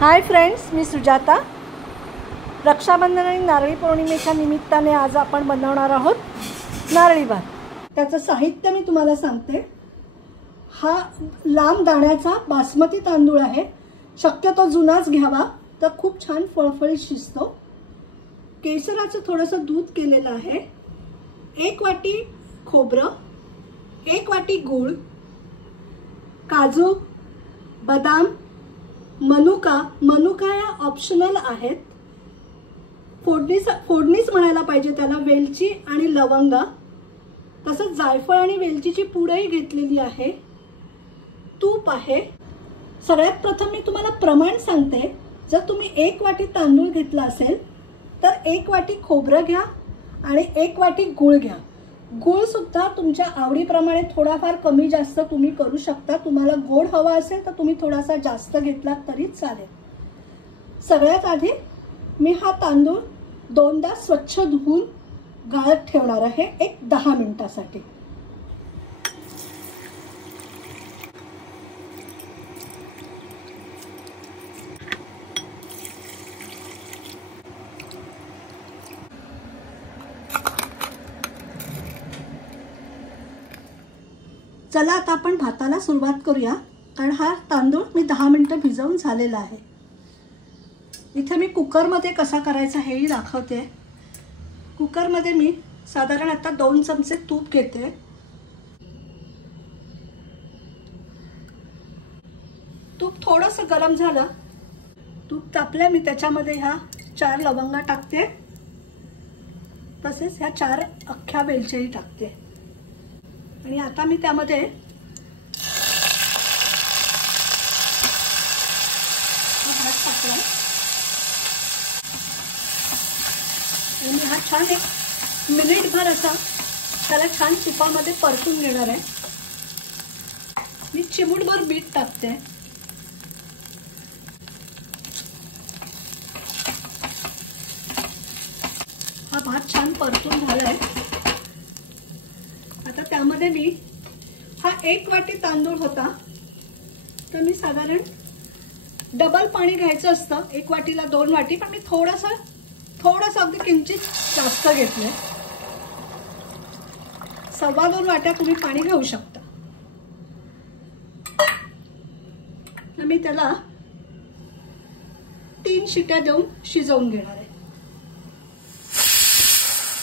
Hi friends, मी सुजाता। रक्षाबंधन आणि नारळी पौर्णिमेच्या निमित्ताने आज आपण बनवणार आहोत नारळी भात। त्याचं साहित्य मी तुम्हाला सांगते। हा लांब दाण्याचा बासमती तांदूळ आहे। शक्यतो जुनाच घ्यावा तर खूप छान फळफळीत शिजतो। केसराचं थोडंसं दूध केलेलं आहे। 1 वाटी खोबरं, 1 वाटी गूळ, काजू, बदाम, मनुका या ऑप्शनल आहेत। फोडणीच म्हणायला पाहिजे त्याला, वेलची आणि लवंगा, तसंच जायफळ आणि वेलचीची पूडही घेतलेली आहे। तूप आहे। सगळ्यात प्रथम मी तुम्हाला प्रमाण सांगते। जर तुम्ही 1 वाटी तांदूळ घेतला असेल तर 1 वाटी खोबरं घ्या आणि 1 वाटी गूळ घ्या। गूळ सुद्धा तुमच्या आवडीप्रमाणे थोडाफार कमी जास्त तुम्ही करू शकता। तुम्हाला गोड हवा असेल तर तुम्ही थोडासा जास्त घेतला तरी चालेल। सगळ्यात आधी मी हा तांदूळ 2दा स्वच्छ धुवून गाळत ठेवणार आहे 10 मिनिटांसाठी। चला आता आपण भाताला सुरुवात करूया, कारण हा तांदूळ मी 10 मिनिटं भिजवून झालेला आहे। इथे मी कुकरमध्ये कसा करायचा हेही दाखवते। कुकरमध्ये मी साधारण आता 2 चमचे तूप घेते। तूप थोडंसं गरम झालं, तूप तापलं, मी त्याच्यामध्ये ह्या 4 लवंगा टाकते, तसेच ह्या 4 अख्ख्या वेलच्याही टाकते। आणि आता मी त्यामध्ये भात टाकला आणि हा छान 1 मिनिटभर असा त्याला छान तुपामध्ये परतून घेणार आहे। मी चिमूटभर मीठ टाकते। हा भात छान परतून झालाय। आता त्यामध्ये मी हा 1 वाटी तांदूळ होता, तर मी साधारण डबल पाणी घ्यायचं असतं। 1 वाटीला 2 वाटी, पण मी थोडंसं अगदी किंचित जास्त घेतलंय। 2.25 वाट्या तुम्ही पाणी घेऊ शकता। तर मी त्याला 3 शिट्या देऊन शिजवून घेणार आहे।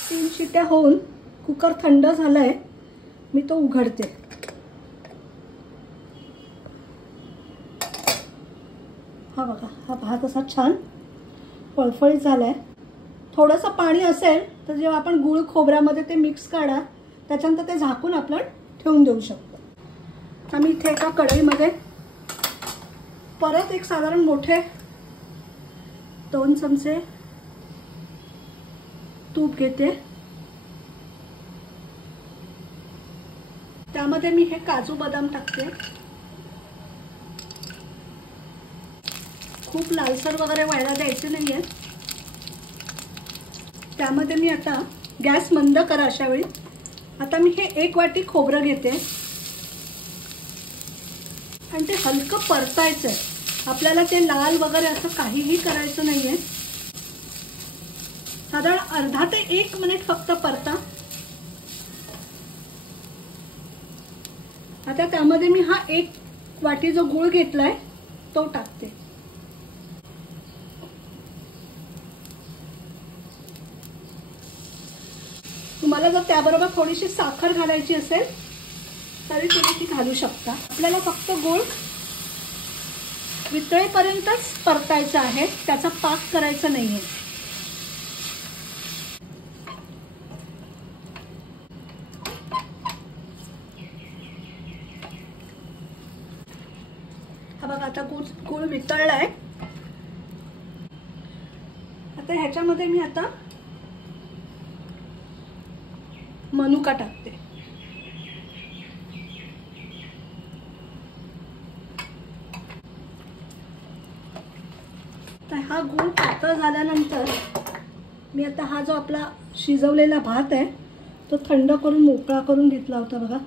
3 शिट्या होऊन कुकर थंड झालाय, मी तो उघडते। हा बघा, हा भात असा छान फळफळीत झालाय। थोडंसं पाणी असेल तर जेव्हा आपण गूळ खोबऱ्यामध्ये ते मिक्स करा, त्याच्यानंतर ते झाकून आपण ठेवून देऊ शकतो। तर मी इथे एका कढईमध्ये परत एक साधारण मोठे 2 चमचे तूप घेते। त्यामध्ये मी हे काजू बदाम टाकते। खूप लालसर वगैरे व्हायला द्यायचे नाहीये। त्यामध्ये मी आता गॅस मंद करा अशा वेळी। आता मी हे 1 वाटी खोबरं घेते आणि ते हलकं परतायचंय। आपल्याला ते लाल वगैरे असं काहीही करायचं नाहीये। साधारण अर्धा ते 1 मिनिट फक्त परता। आता त्यामध्ये मी हा 1 वाटी जो गूळ घेतलाय तो टाकते। तुम्हाला जर त्याबरोबर थोडीशी साखर घालायची असेल तरी तुम्ही ती घालू शकता। आपल्याला फक्त गूळ वितळेपर्यंतच परतायचा आहे, त्याचा पाक करायचा नाहीये। हा बघा, आता गूळ वितळलाय। आता ह्याच्यामध्ये मी आता मनुका टाकते। तर हा गूळ पातळ झाल्यानंतर मी आता हा जो आपला शिजवलेला भात आहे तो थंड करून मोकळा करून घेतला होता बघा।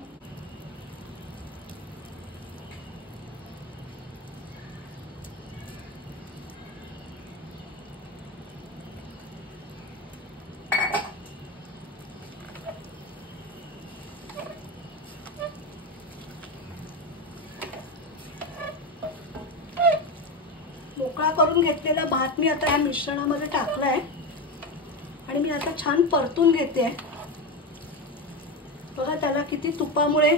मोकळा करून घेतलेला भात मी आता या मिश्रणामध्ये टाकलाय आणि मी आता छान परतून घेते. बघा त्याला किती तुपामुळे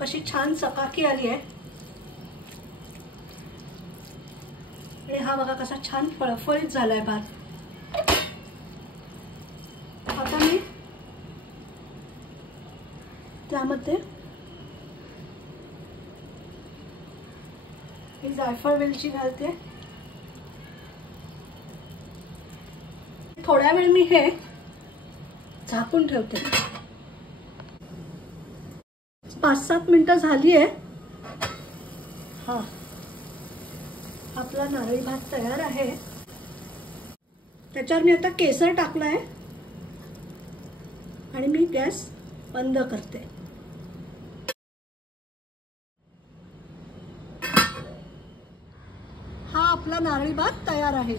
कशी छान चकाकी आली आहे आणि हा बघा कसा छान फळफळीत झालाय भात. आता मी त्यामध्ये ही जायफळ वेलची घालते. थोड्या वेळ मी हे झाकून ठेवते. 5-7 मिनिटं झाली आहे. हा आपला नारळी भात तयार आहे. त्याच्यावर मी आता केसर टाकलाय आणि मी गॅस बंद करते. हा आपला नारळी भात तयार आहे.